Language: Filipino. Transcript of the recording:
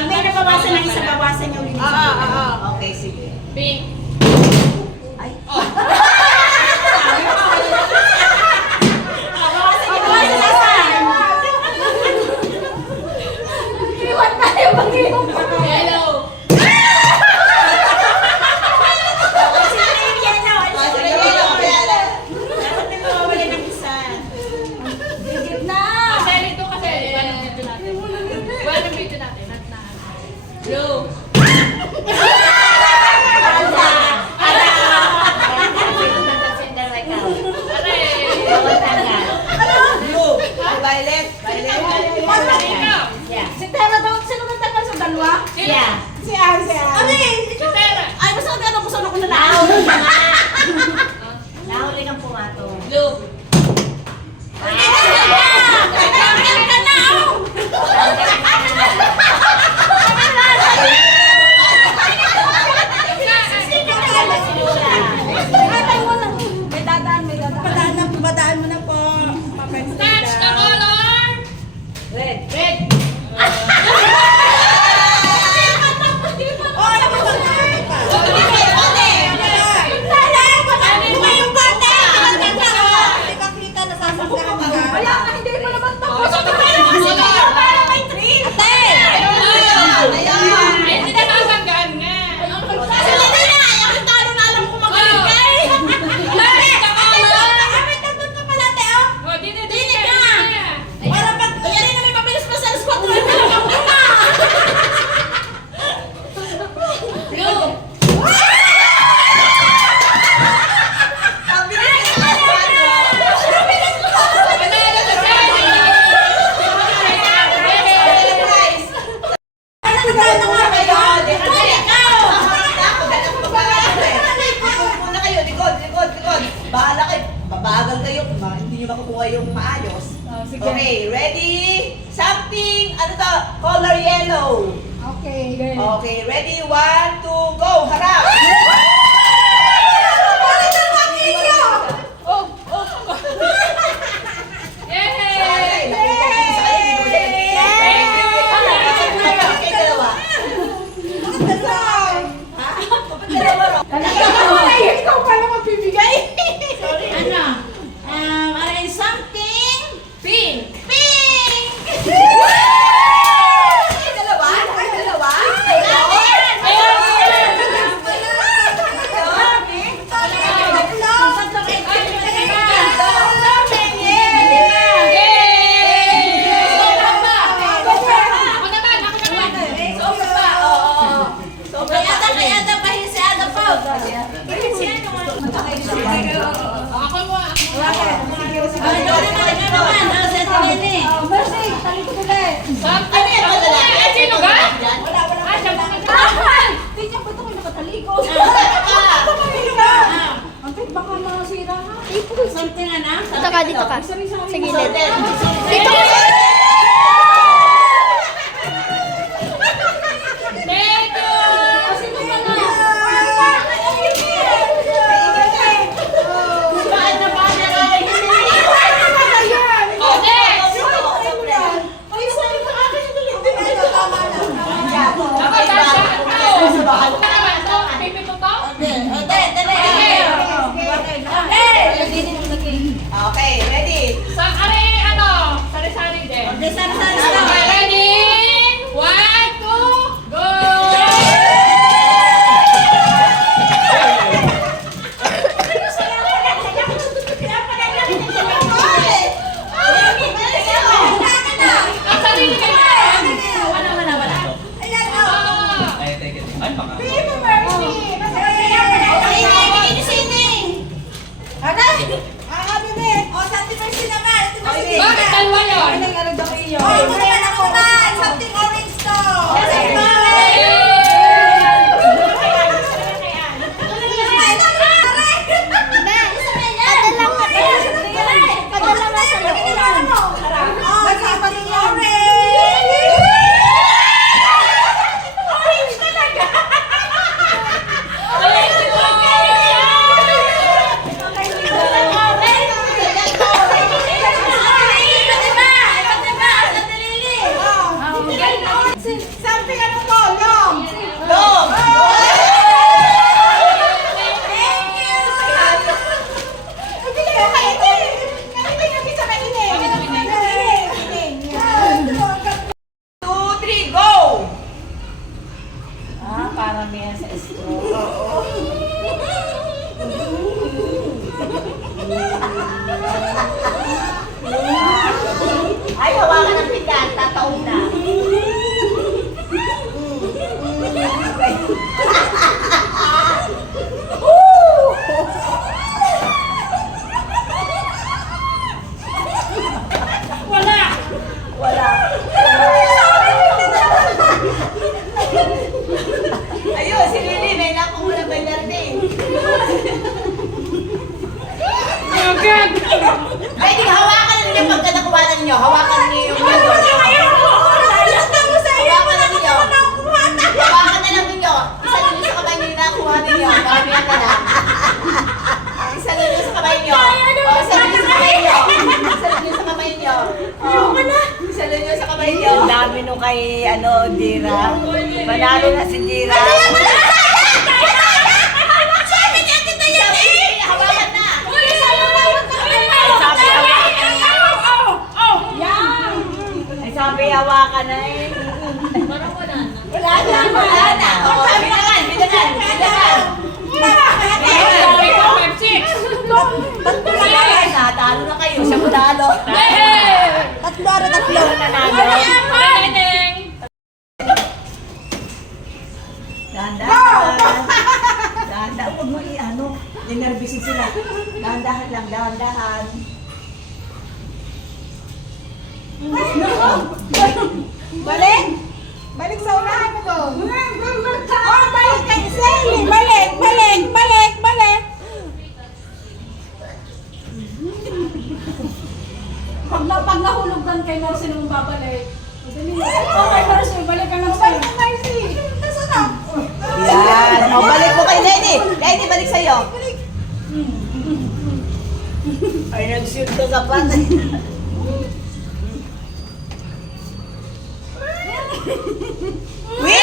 Pag may nabawasan ng isa, bawasan niyo ulit. Okay, sige. Pink. Ay. Iwan tayo mag-iwan pa. Yellow. Dapat may mawawala ng isa. Digit na. Kasi ito kasi, iba ng video natin. Iba ng video natin. Blue. Blue. Violet. Violet. Si Tera daw, sino nang tagal sa dalawa? Sino? Si Ann, si Ann. Ano eh? Si Tera. Ay, basta ka na ko na Nahuli kang pumatong. Blue. May dadaan. Badaan mo na po. Touch the color. Red. Red. Wala ka, hindi pa naman tapos. Parang may train. Ay, hindi na kasanggaan nga. Kasi hindi na nga, yung talo na alam ko magaling ka eh. Touch the color. May tatlong ka pala, te, oh. Oh, dito. Para pag, yan rin namin mabilis pa sa squat. Blue. Bahala kayo. Babagal kayo kung hindi nyo makukuha yung maayos. Okay, ready? Something, ano to? Color yellow. Okay. Okay, ready? 1, 2, go! Harap! Yay! Ikaw pala magbibigay. Ano? Aray, something Pink. pink! Ako naman. Kaya ata pahin si Ada Pao. Ako mo. Mercy, talikod ulit. Something. Eh, sino ka? Ah, siya ba? Hindi niya ba ito kayo nakataliko? Ang pit baka masira ha. Something ano? Dito ka, dito ka. Sa gilid. Dito ka! Thank you. Sino ba na? Oh, next. Ay, sabi ko akin yung tulit. Tama na. Ako, Dasha. Ako naman. Ito, pipito to? Okay, ready? Sa, ano, sari-sari Ay, hawakan ng pinggan. Tataon na. Wala! Wala. Ayun, si Lily, may nakukulang may narinig. Agad! Pwede hawakan na ninyo pagka nakuha na ninyo. Hawakan ninyo yung yun. Hawakan na ninyo. Hawakan na lang ninyo. Isa ninyo sa kamay ninyo nakuha ninyo. Karamihan na lang. Isa ninyo sa kamay ninyo. O, isa ninyo sa kamay ninyo. Isa ninyo sa kamay ninyo. Isa ninyo sa kamay ninyo. Ang dami nung kay, Dira. Manalo na si Dira. Hawakan na. Ay, sabi, hawakan na eh. Parang wala na. Wala na. Wala na. O, bilangan, bilangan, bilangan. Bilangan na. Talo na kayo. Siya mo talo. Tatlo nanalo. Dahan-dahan. Dahan-dahan. Huwag mo ninervisin sila. Dahan-dahan lang, dahan-dahan. Balik! Balik sa unahan mo ko. Oh, balik kay Sally. Balik, balik, balik, balik. Pag nahulog doon kay Marcy nung babalik. Okay, Marcy, balik ka lang sa'yo. Yan. O, balik mo kay Lenny. Lenny, balik sa'yo. Ay, nag-shoot ka sa patay. Win!